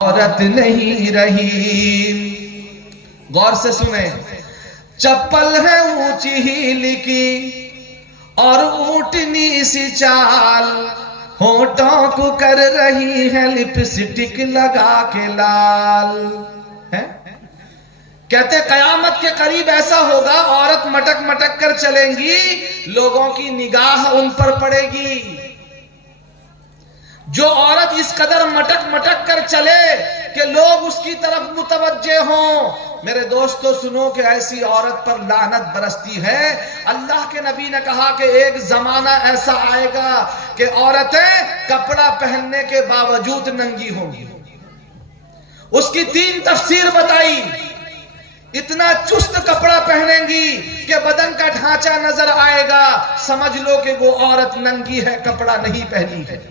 عورت نہیں رہی. غور سے سنیں. چپل ہے اونچی ہیل کی اور اونٹنی سی چال، ہونٹوں کو کر رہی ہے لپسٹک لگا کے لال. کہتے قیامت کے قریب ایسا ہوگا عورت مٹک مٹک کر چلیں گی، لوگوں کی نگاہ ان پر پڑے گی. جو عورت اس قدر مٹک مٹک کر چلے کہ لوگ اس کی طرف متوجہ ہوں. میرے دوستو سنو کہ ایسی عورت پر لعنت برستی ہے. اللہ کے نبی نے کہا کہ ایک زمانہ ایسا آئے گا کہ عورتیں کپڑا پہننے کے باوجود ننگی ہوں گی. اس کی 3 تفسیر بتائی. اتنا چست کپڑا پہنیں گی کہ بدن کا ڈھانچہ نظر آئے گا، سمجھ لو کہ وہ عورت ننگی ہے، کپڑا نہیں پہنی ہے.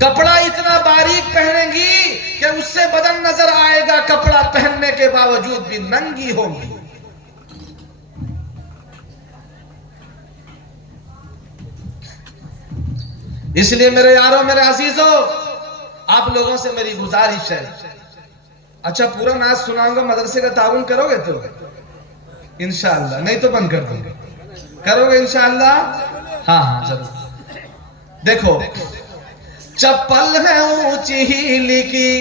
کپڑا اتنا باریک پہنیں گی کہ اس سے بدن نظر آئے گا، کپڑا پہننے کے باوجود بھی ننگی ہوگی. اس لیے میرے یاروں، میرے عزیزوں، آپ لوگوں سے میری گزارش ہے. اچھا پورا نعت سناؤں گا، مدرسے کا تعاون کرو گے تو انشاءاللہ، نہیں تو بند کر دوں گا. کرو گے انشاءاللہ؟ ہاں ضرور. دیکھو، چپل ہے اونچی ہیل کی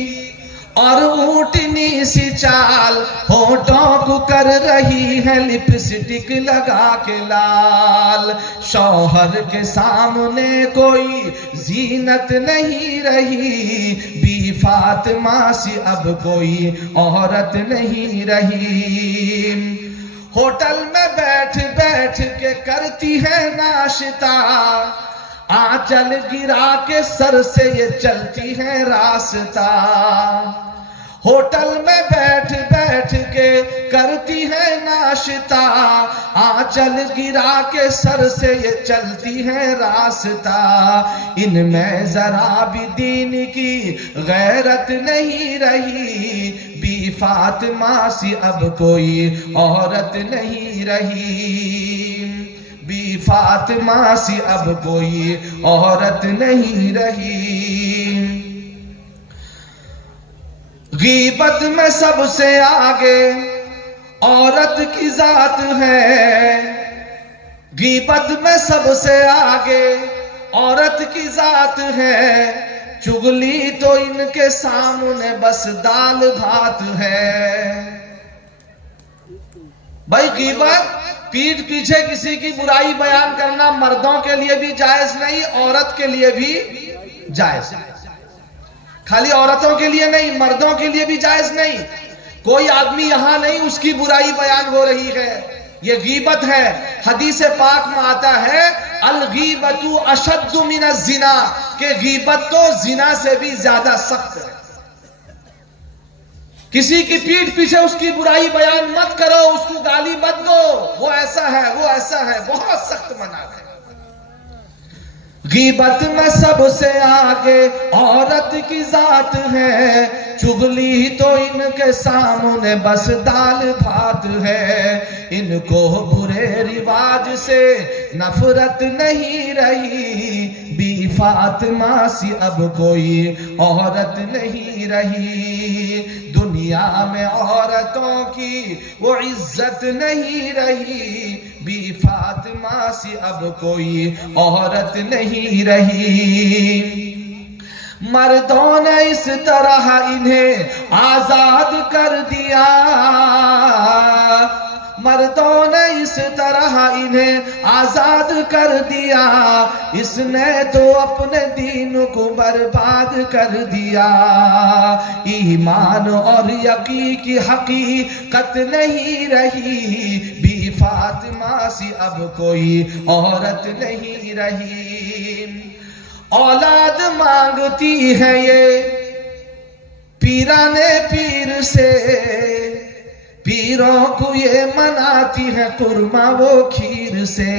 اور اونٹنی سی چال، ہونٹوں کو کر رہی ہے لپسٹک لگا کے لال. شوہر کے سامنے کوئی زینت نہیں رہی، بی فاطمہ سی اب کوئی عورت نہیں رہی. ہوٹل میں بیٹھ بیٹھ کے کرتی ہے ناشتہ، آنچل گرا کے سر سے یہ چلتی ہے راستہ. ہوٹل میں بیٹھ بیٹھ کے کرتی ہے ناشتہ، آنچل گرا کے سر سے یہ چلتی ہے راستہ. ان میں ذرا بھی دین کی غیرت نہیں رہی، بی فاطمہ سی اب کوئی عورت نہیں رہی. بی فاطمہ سی اب کوئی عورت نہیں رہی. غیبت میں سب سے آگے عورت کی ذات ہے، غیبت میں سب سے آگے عورت کی ذات ہے. چغلی تو ان کے سامنے بس دال بھات ہے. بھائی غیبت، پیٹھ پیچھے کسی کی برائی بیان کرنا مردوں کے لیے بھی جائز نہیں، عورت کے لیے بھی جائز. خالی عورتوں کے لیے نہیں، مردوں کے لیے بھی جائز نہیں. کوئی آدمی یہاں نہیں اس کی برائی بیان ہو رہی ہے، یہ غیبت ہے. حدیث پاک میں آتا ہے الغیبت اشد من الزنا، کہ غیبت تو زنا سے بھی زیادہ سخت ہے. کسی کی پیٹھ پیچھے اس کی برائی بیان مت کرو، اس کو گالی مت دو، وہ ایسا ہے وہ ایسا ہے، بہت سخت منع ہے. غیبت میں سب سے آگے عورت کی ذات ہے، چغلی تو ان کے سامنے بس دال بھات ہے. ان کو برے رواج سے نفرت نہیں رہی، بی فاطمہ سی اب کوئی عورت نہیں رہی. دنیا میں عورتوں کی وہ عزت نہیں رہی، بی فاطمہ سی اب کوئی عورت نہیں رہی. مردوں نے اس طرح انہیں آزاد کر دیا، مردوں نے اس طرح انہیں آزاد کر دیا. اس نے تو اپنے دین کو برباد کر دیا. ایمان اور یقین کی حقیقت نہیں رہی، بی فاطمہ سی اب کوئی عورت نہیں رہی. اولاد مانگتی ہے یہ پیرانے پیر سے، پیروں کو یہ مناتی ہے قرمہ وہ کھیر سے.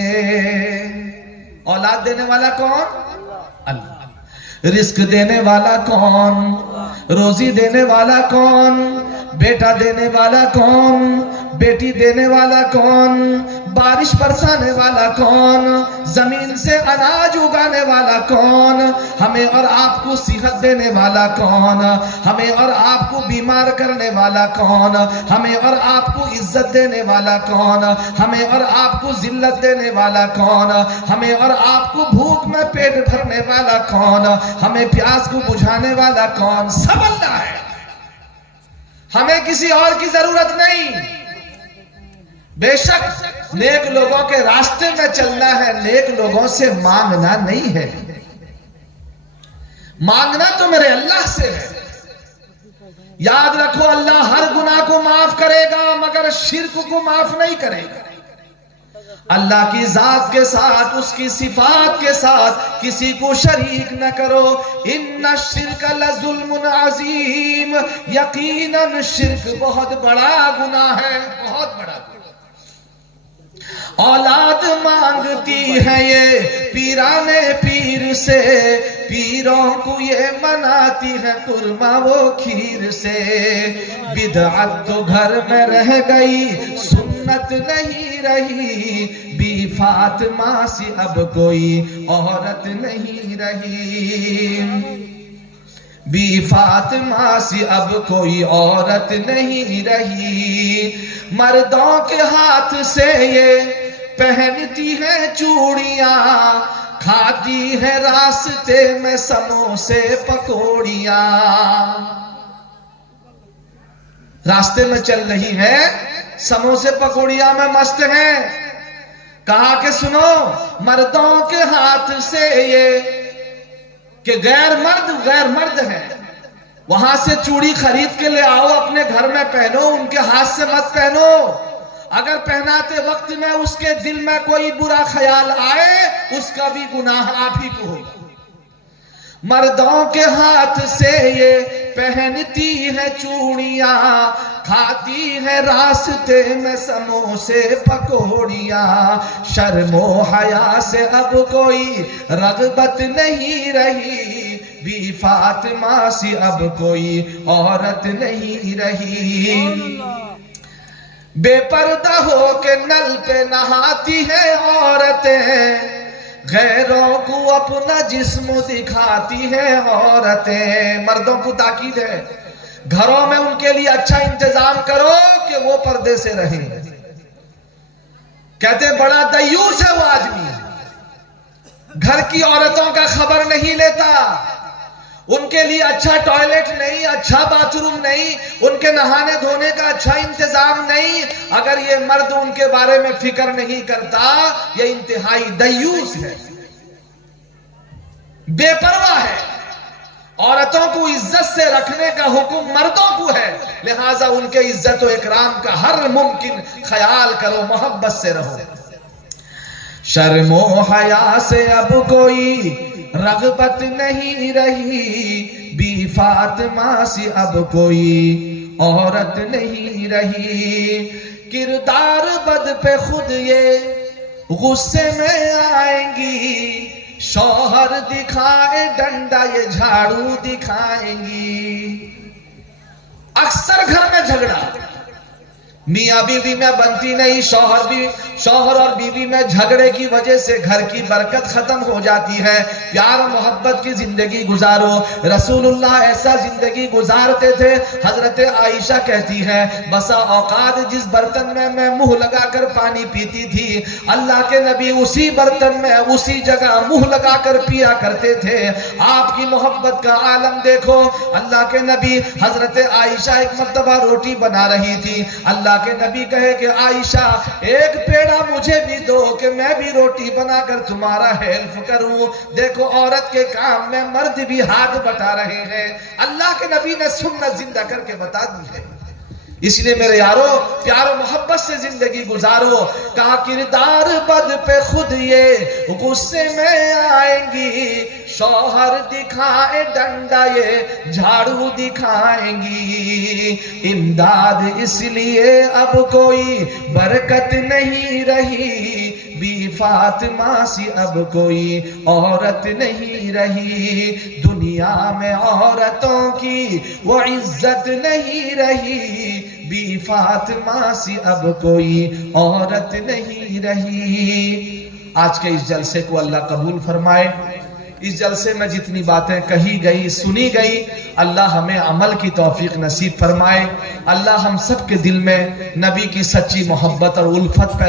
اولاد دینے والا کون؟ اللہ. رزق دینے والا کون؟ روزی دینے والا کون؟ بیٹا دینے والا کون؟ بیٹی دینے والا کون؟ بارش برسانے والا کون؟ زمین سے اناج اگانے والا کون؟ ہمیں اور آپ کو صحت دینے والا کون؟ ہمیں اور آپ کو بیمار کرنے والا کون؟ ہمیں اور آپ کو عزت دینے والا کون؟ ہمیں اور آپ کو ذلت دینے والا کون؟ ہمیں اور آپ کو بھوک میں پیٹ بھرنے والا کون؟ ہمیں پیاس کو بجھانے والا کون؟ سب اللہ ہے. ہمیں کسی اور کی ضرورت نہیں. بے شک نیک لوگوں کے راستے میں چلنا ہے، نیک لوگوں سے مانگنا نہیں ہے. مانگنا تو میرے اللہ سے ہے. یاد رکھو اللہ ہر گناہ کو معاف کرے گا مگر شرک کو معاف نہیں کرے گا. اللہ کی ذات کے ساتھ، اس کی صفات کے ساتھ کسی کو شریک نہ کرو. ان الشرک لظلم عظیم، یقیناً شرک بہت بڑا گناہ ہے، بہت بڑا گناہ. اولاد مانگتی ہے یہ پیرانے پیر سے، پیروں کو یہ مناتی ہے قرمہ وہ کھیر سے. بدعت تو گھر میں رہ گئی، سنت نہیں رہی، بی فاطمہ سی اب کوئی عورت نہیں رہی. بی فاطمہ سی اب کوئی عورت نہیں رہی. مردوں کے ہاتھ سے یہ پہنتی ہے چوڑیاں، کھاتی ہے راستے میں سموسے پکوڑیاں. راستے میں چل رہی ہے، سموسے پکوڑیاں میں مست ہیں. کہا کہ سنو، مردوں کے ہاتھ سے یہ کہ غیر مرد ہیں، وہاں سے چوڑی خرید کے لے آؤ، اپنے گھر میں پہنو، ان کے ہاتھ سے مت پہنو. اگر پہناتے وقت میں اس کے دل میں کوئی برا خیال آئے، اس کا بھی گناہ آپ ہی کو ہوگا. مردوں کے ہاتھ سے یہ پہنتی ہے چوڑیاں، کھاتی ہے راستے میں سموسے پکوڑیاں. شرم و حیا سے اب کوئی رغبت نہیں رہی، بی فاطمہ سی اب کوئی عورت نہیں رہی. بے پردہ ہو کے نل پہ نہاتی ہے عورتیں، غیروں کو اپنا جسم دکھاتی ہے عورتیں. مردوں کو تاکید ہے، گھروں میں ان کے لیے اچھا انتظام کرو کہ وہ پردے سے رہیں. کہتے بڑا دیوس ہے وہ آدمی، گھر کی عورتوں کا خبر نہیں لیتا، ان کے لیے اچھا ٹوائلٹ نہیں، اچھا باتھ روم نہیں، ان کے نہانے دھونے کا اچھا انتظام نہیں. اگر یہ مرد ان کے بارے میں فکر نہیں کرتا، یہ انتہائی دیوس ہے، بے پرواہ ہے. عورتوں کو عزت سے رکھنے کا حکم مردوں کو ہے، لہٰذا ان کے عزت و اکرام کا ہر ممکن خیال کرو، محبت سے رہو. شرم و حیا سے اب کوئی رغبت نہیں رہی، بی فاطمہ سی اب کوئی عورت نہیں رہی. کردار بد پہ خود یہ غصے میں آئیں گی، شوہر دکھائے ڈنڈا یہ جھاڑو دکھائیں گی. اکثر گھر میں جھگڑا، میاں بیوی میں بنتی نہیں، شوہر اور بیوی میں جھگڑے کی وجہ سے گھر کی برکت ختم ہو جاتی ہے. پیار و محبت کی زندگی گزارو. رسول اللہ ایسا زندگی گزارتے تھے. حضرت عائشہ کہتی ہے بسا اوقات جس برتن میں میں منہ لگا کر پانی پیتی تھی، اللہ کے نبی اسی برتن میں اسی جگہ منہ لگا کر پیا کرتے تھے. آپ کی محبت کا عالم دیکھو. اللہ کے نبی حضرت عائشہ ایک مرتبہ روٹی بنا رہی تھی. اللہ کے نبی کہے کہ عائشہ ایک پیڑا مجھے بھی دو کہ میں بھی روٹی بنا کر تمہارا ہیلپ کروں. دیکھو عورت کے کام میں مرد بھی ہاتھ بٹا رہے ہیں. اللہ کے نبی نے سنت زندہ کر کے بتا دی ہے. اس لیے میرے یارو پیار و محبت سے زندگی گزارو. کہا کردار بد پہ خود یہ غصے میں آئیں گی، شوہر دکھائے ڈنڈا یہ جھاڑو دکھائیں گی. امداد اس لیے اب کوئی برکت نہیں رہی، بی فاطمہ سی اب کوئی عورت نہیں رہی. دنیا میں عورتوں کی وہ عزت نہیں رہی، بی فاطمہ سی اب کوئی عورت نہیں رہی۔ آج کے اس جلسے کو اللہ قبول فرمائے۔ اس جلسے میں جتنی باتیں کہی گئی سنی گئی، اللہ ہمیں عمل کی توفیق نصیب فرمائے۔ اللہ ہم سب کے دل میں نبی کی سچی محبت اور الفت پیدا